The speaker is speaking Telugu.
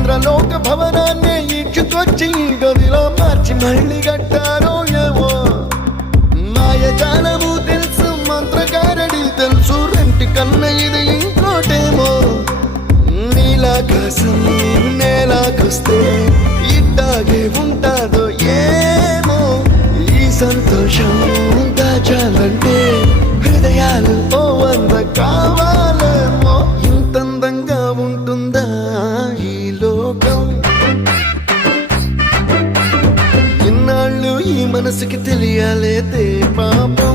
ఇంద్రలోక భవనాన్ని ఈడ్చుకొచ్చి గదిలో మార్చి మళ్ళీ కట్టారో ఏమో మాయజాలము తెలుసు మంత్రగారడి తెలుసు రెంటి కన్న ఇది ఇంకోటేమో నీలాకాశం నేలాకొస్తే ఇట్టాగే ఉంటాదో ఏమో ఈ సంతోషం దాచాలంటే హృదయాలు ఓ వంద కావాలేమో ఇంతందంగా ఉంటుందా ఈ లోకం ఇన్నాళ్ళు ఈ మనసుకి తెలియాలేదే పాపం